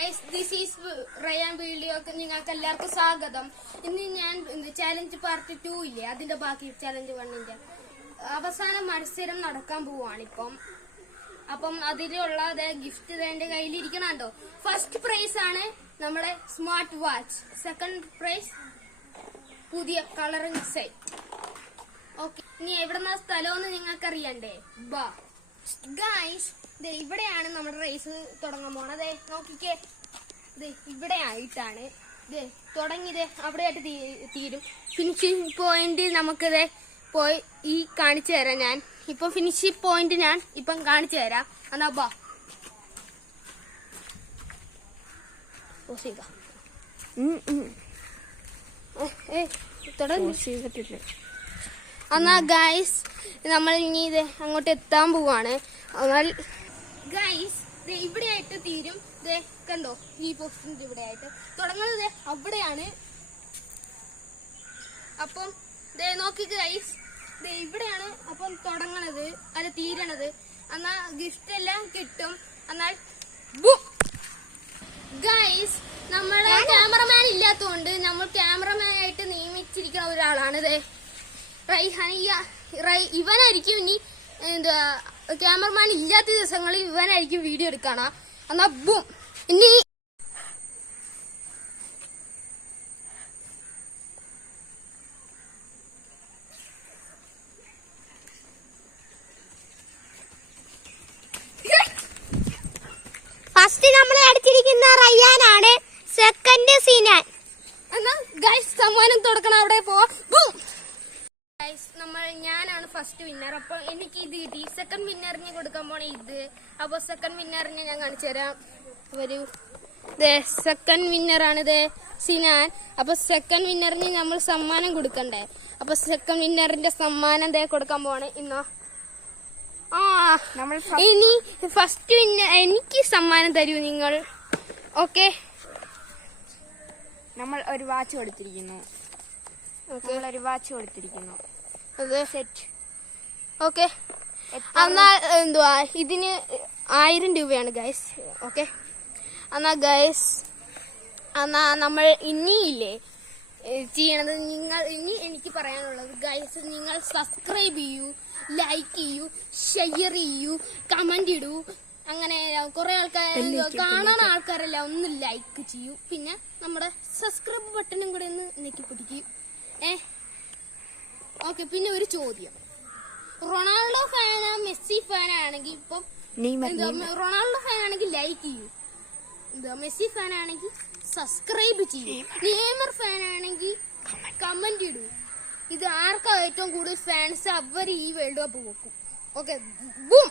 Guys, this is Ryan വീഡിയോക്ക് നിങ്ങൾക്ക് എല്ലാവർക്കും സ്വാഗതം. ഇന്ന് ഞാൻ ചാലഞ്ച് പാർട്ട് 2 ഇല്ലേ, അതിന്റെ ബാക്കി ചാലഞ്ച് 1ന്റെ അവസാന മത്സരം നടക്കാൻ പോവാണ് അപ്പം അതിലുള്ള ഗിഫ്റ്റ് എന്റെ കയ്യിലിരിക്കണോ. ഫസ്റ്റ് പ്രൈസ് ആണ് നമ്മുടെ സ്മാർട്ട് വാച്ച്, സെക്കൻഡ് പ്രൈസ് പുതിയ കളറിംഗ് സെറ്റ്. ഓക്കെ, ഇനി എവിടെന്നാ സ്ഥലമെന്ന് നിങ്ങൾക്ക് അറിയണ്ടേ? ബാ ഗൈസ്, ഇവിടെയാണ് നമ്മുടെ റേസ് തുടങ്ങാൻ പോണത്. നോക്കിക്കേ, ഇവിടെ ആയിട്ടാണ് തുടങ്ങിയത്, അവിടെ ആയിട്ട് തീരും. ഫിനിഷിംഗ് പോയിന്റ് നമുക്കിത് പോയി കാണിച്ചു തരാം. ഞാൻ ഇപ്പൊ ഫിനിഷിംഗ് പോയിന്റ് ഞാൻ ഇപ്പം കാണിച്ചു തരാം. എന്നാ ബാ എന്നാ ഗൈസ്, നമ്മൾ ഇനി അങ്ങോട്ട് എത്താൻ പോവാണ്. ഗൈസ്, ഇവിടെ ആയിട്ട് തീരും. കണ്ടോ, ഈ പൊസിഷന്റെ ഇവിടെ ആയിട്ട് തുടങ്ങുന്നത് അവിടെയാണ്. അപ്പം നോക്കി ഗൈസ്, ഇവിടെയാണ് അപ്പം തുടങ്ങണത്, അത് തീരണത്. എന്നാ ഗിഫ്റ്റ് എല്ലാം കിട്ടും. എന്നാൽ ഗൈസ്, നമ്മള് ക്യാമറമാൻ ഇല്ലാത്തതുകൊണ്ട് നമ്മൾ ക്യാമറമാൻ ആയിട്ട് നിയമിച്ചിരിക്കുന്ന ഒരാളാണ് ഇവനായിരിക്കും ഇനി ക്യാമറമാൻ ഇല്ലാത്ത ദിവസങ്ങളിൽ ഇവനായിരിക്കും വീഡിയോ എടുക്കണ. എന്നാ ബൂം. ഇനി ഫസ്റ്റ് നമ്മൾ അടിച്ചിരിക്കുന്ന റയ്യാനാണ്, സെക്കൻഡ് സിനാൻ. എന്നാ ഗൈസ്, സമ്മാനം തുടക്കണം, അവിടെ പോവാ. ബൂം. ഞാനാണ് ഫസ്റ്റ് വിന്നർ. അപ്പൊ എനിക്ക് ഇത് കിട്ടി. സെക്കൻഡ് വിന്നറിന് കൊടുക്കാൻ പോണേ ഇത്. അപ്പൊ സെക്കൻഡ് വിന്നറിനെ ഞാൻ കാണിച്ചു തരാം. ഒരു സെക്കൻഡ് വിന്നറാണ് സിനാൻ. അപ്പൊ സെക്കൻഡ് വിന്നറിന് നമ്മൾ സമ്മാനം കൊടുക്കണ്ടേ? അപ്പൊ സെക്കൻഡ് വിന്നറിന്റെ സമ്മാനം കൊടുക്കാൻ പോണേ. ഇന്നോ ഇനി ഫസ്റ്റ് വിന്നർ എനിക്ക് സമ്മാനം തരൂ നിങ്ങൾ. ഓക്കെ, നമ്മൾ ഒരു വാച്ച് കൊടുത്തിരിക്കുന്നു. സെറ്റ്. ഓക്കെ, എന്നാ എന്തുവാ ഇതിന് 1000 രൂപയാണ് ഗൈസ്. ഓക്കെ, എന്നാ ഗൈസ്, എന്നാ നമ്മൾ ഇനിയില്ലേ ചെയ്യണത്, ഇനി എനിക്ക് പറയാനുള്ളത് ഗൈസ്, നിങ്ങൾ സബ്സ്ക്രൈബ് ചെയ്യൂ, ലൈക്ക് ചെയ്യൂ, ഷെയർ ചെയ്യൂ, കമന്റ് ഇടൂ. അങ്ങനെ കുറെ ആൾക്കാർ കാണുന്ന ആൾക്കാരെല്ലാം ഒന്ന് ലൈക്ക് ചെയ്യൂ. പിന്നെ നമ്മുടെ സബ്സ്ക്രൈബ് ബട്ടണും കൂടെ ഒന്ന് നെക്കി പിടിക്കൂ. ഓക്കെ, പിന്നെ ഒരു ചോദ്യം, റൊണാൾഡോ ഫാനാ മെസ്സി ഫാനാണെങ്കിൽ ഇപ്പം റൊണാൾഡോ ഫാനാണെങ്കിൽ ലൈക്ക് ചെയ്യൂ, മെസ്സി ഫാനാണെങ്കിൽ സബ്സ്ക്രൈബ് ചെയ്യൂ, നെയ്മർ ഫാനാണെങ്കിൽ കമന്റ് ഇടൂ. ഇത് ആർക്കാ ഏറ്റവും കൂടുതൽ ഫാൻസ് അവർ ഈ വേൾഡ് കപ്പ് വെക്കും. Okay, boom.